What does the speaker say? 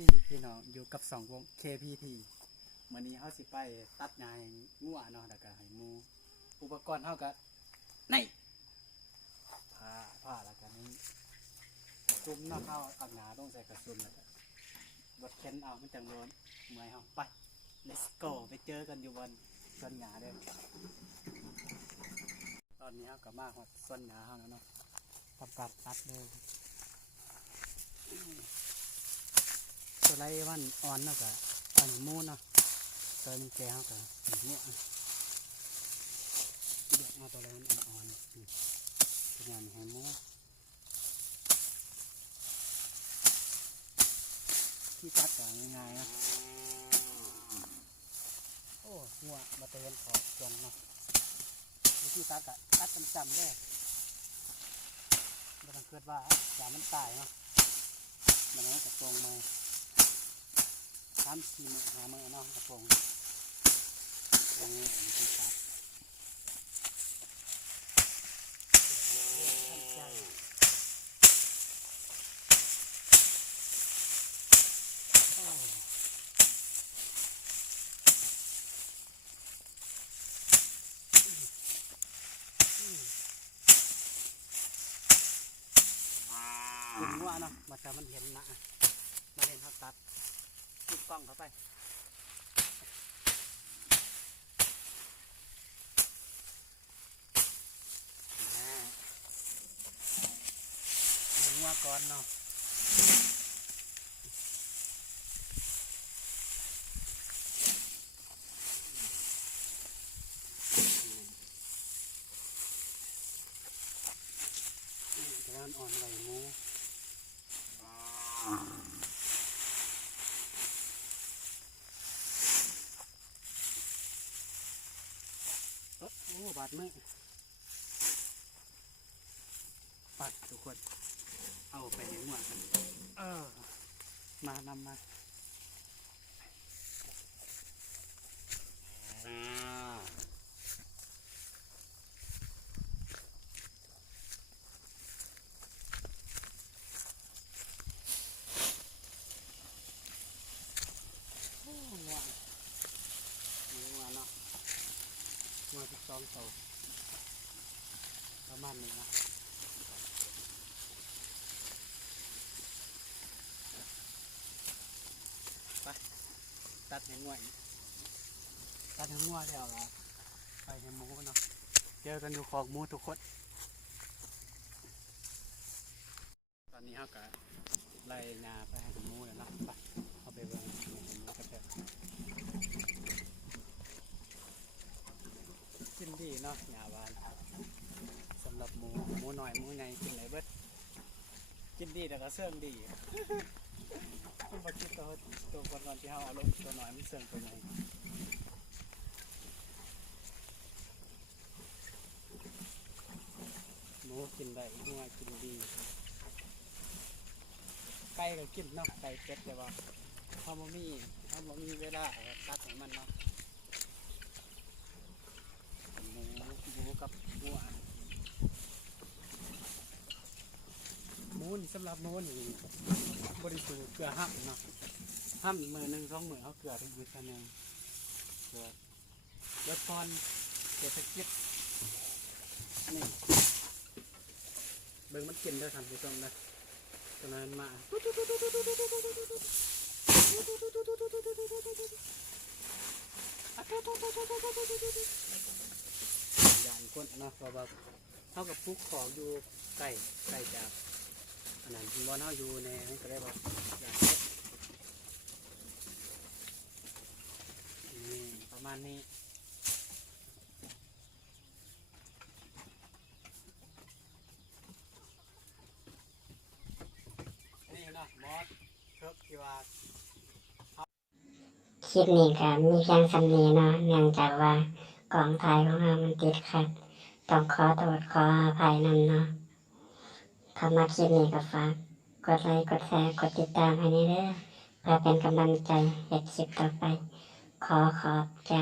ดีพี่น้องอยู่กับสองวง KPT มื้อนี้เฮาสิไปตัดหญ้าให้งัวเนาะแล้วก็ให้หมูอุปกรณ์เฮาก็นี่ผ้าแล้วก็นี่กระสุนเนาะเฮาเอาหญ้าต้องใส่กระสุนแล้วก็รถเข็นเอามันจังโดนเมื่อยเฮาไป let's go ไปเจอกันอยู่บนสวนหญ้าเด้อตอนนี้เฮาก็มาฮอดสวนหญ้าเฮาแล้วเนาะทำการตัดเลยตัวไรวันอ่อนเนาะก็อ่อนมูนเนาะตัวมันแก่เขาก็หัวเด็กมาตัวไรมันอ่อนตัวงานแหมูที่ตัดก็ง่ายๆนะโอ้หัวมาเตือนขอบจนเนาะที่ตัดก็ตัดจำได้ไม่ต้องเกิดว่าอย่ามันตายเนาะมันนั้นจะตรงมา3-4 มื้อ5 มื้อเนาะกระโปรงตรงนี้ที่ตัดถึงว่าเนาะมาจะมันเห็นนะมาเห็นเขาตัดจุดกล้องเข้าไปงัวก่อนเนาะจะร้อนอ่อนไหลหมูโอ้บาดมือปัดทุกคนเอาไปเลี้ยงหัวกันมานำมามา12 ตัวประมาณนี้นะไปตัดให้ง่วยตัดให้ง่วยแล้วละไปให้หมูเนาะเจอกันอยู่คอกหมูทุกคนตอนนี้เขาก็ไล่งาไปให้หมูแล้วเนาะไปเอาไปเบิ่งหมูกระเทาะกินดีเนาะหญ้าหวานสำหรับหมูหน่อยหมูใหญ่กินไหนเบิดกินดีแต่ก็เสื่องดีต้องมาคิดตัวก่อนที่เขาเอาลงตัวหน่อยมันเสื่องตัวใหญ่หมูกินได้หัวกินดีไก่ก็กินเนาะไก่เป็ดแต่ว่าเขาบ่มีเวลาตัดให้มันเนาะหมูกับหัวหมูนี่สำหรับหมูนี่บริสุทธิ์เกลือห้ำเนาะห้ำมื้อ 1-2 มื้อเขาเกลือทุกมื้อเท่านึงเกลือลดทอนเศรษฐกิจนี่เบิ่งมันกินได้ทำผู้ชมเลยตอนนั้นมาอย่างคนเนาะเพราะว่าเท่ากับพุกของอยู่ไก่จากอันนั้นบอลเท่าอยู่ในนี่ก็ได้บอกอย่างนี้ประมาณนี้นี่นะมอสเทิร์กที่ว่าคลิปนี้ก็มีเพียงสำนีเนาะเนื่องจากว่ากล่องถ่ายของเรามันติดขัดต้องขอโทษขออภัยนำเนาะถ้ามาคลิปนี้ก็ฝากกดไลค์กดแชร์กดติดตามให้นี่เด้อเพื่อเป็นกำลังใจเฮ็ดคลิปต่อไปขอบใจ